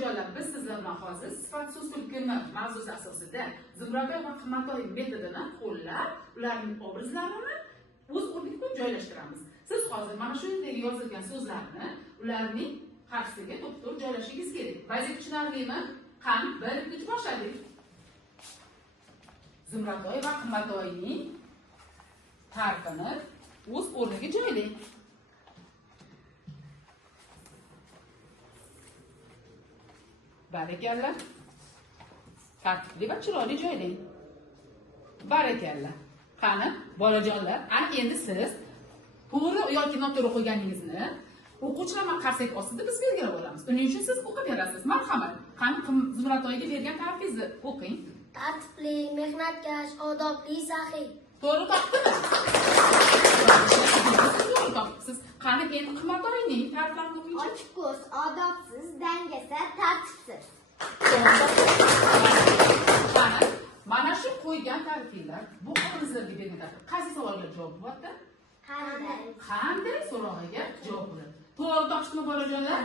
bolajonlar, biz sizlar bilan hozir sifat so'z turkumi mavzusi asosida Zumrador va Qimmattoy metodini qo'llab, ularning obrazlarini o'z o'rniga qo'yib joylashtiramiz. Siz hozir mana shunday yozilgan so'zlarni ularning qarshisiga to'xtab joylashingiz kerak. Vaziyat tushunarlimi? Qani, 1-2 boshladik. Zumrador va Qimmattoyning tarifini o'z o'rniga joylang. Barakalla. Tartibli va chiroyli joylang. Barakalla. Qani, bolajonlar, endi siz to'g'ri yoki noto'g'ri qo'yganingizni o'quvchilar qarsak ostida biz belgilab olamiz. Uning uchun siz o'qib berasiz. Marhamat. Qani, Zumradorga bergan ta'rifingizni o'qing. Tartibli, mehnatkash, odobli, saxiy. To'g'ri topdingiz. To'g'ri topdingiz. Qani, endi Qimmattoyning ta'riflarini o'qing. Ochiqko'z, odobsiz, dangasa, tartibsiz. Qani, mana shu qo'ygan ta'riflar bu qizlarga bergan qaysi savolga javob bo'lyapti? Qanday? Qanday so'rog'iga javob bo'ladi. To'g'ri topdingizmi bolajonlar?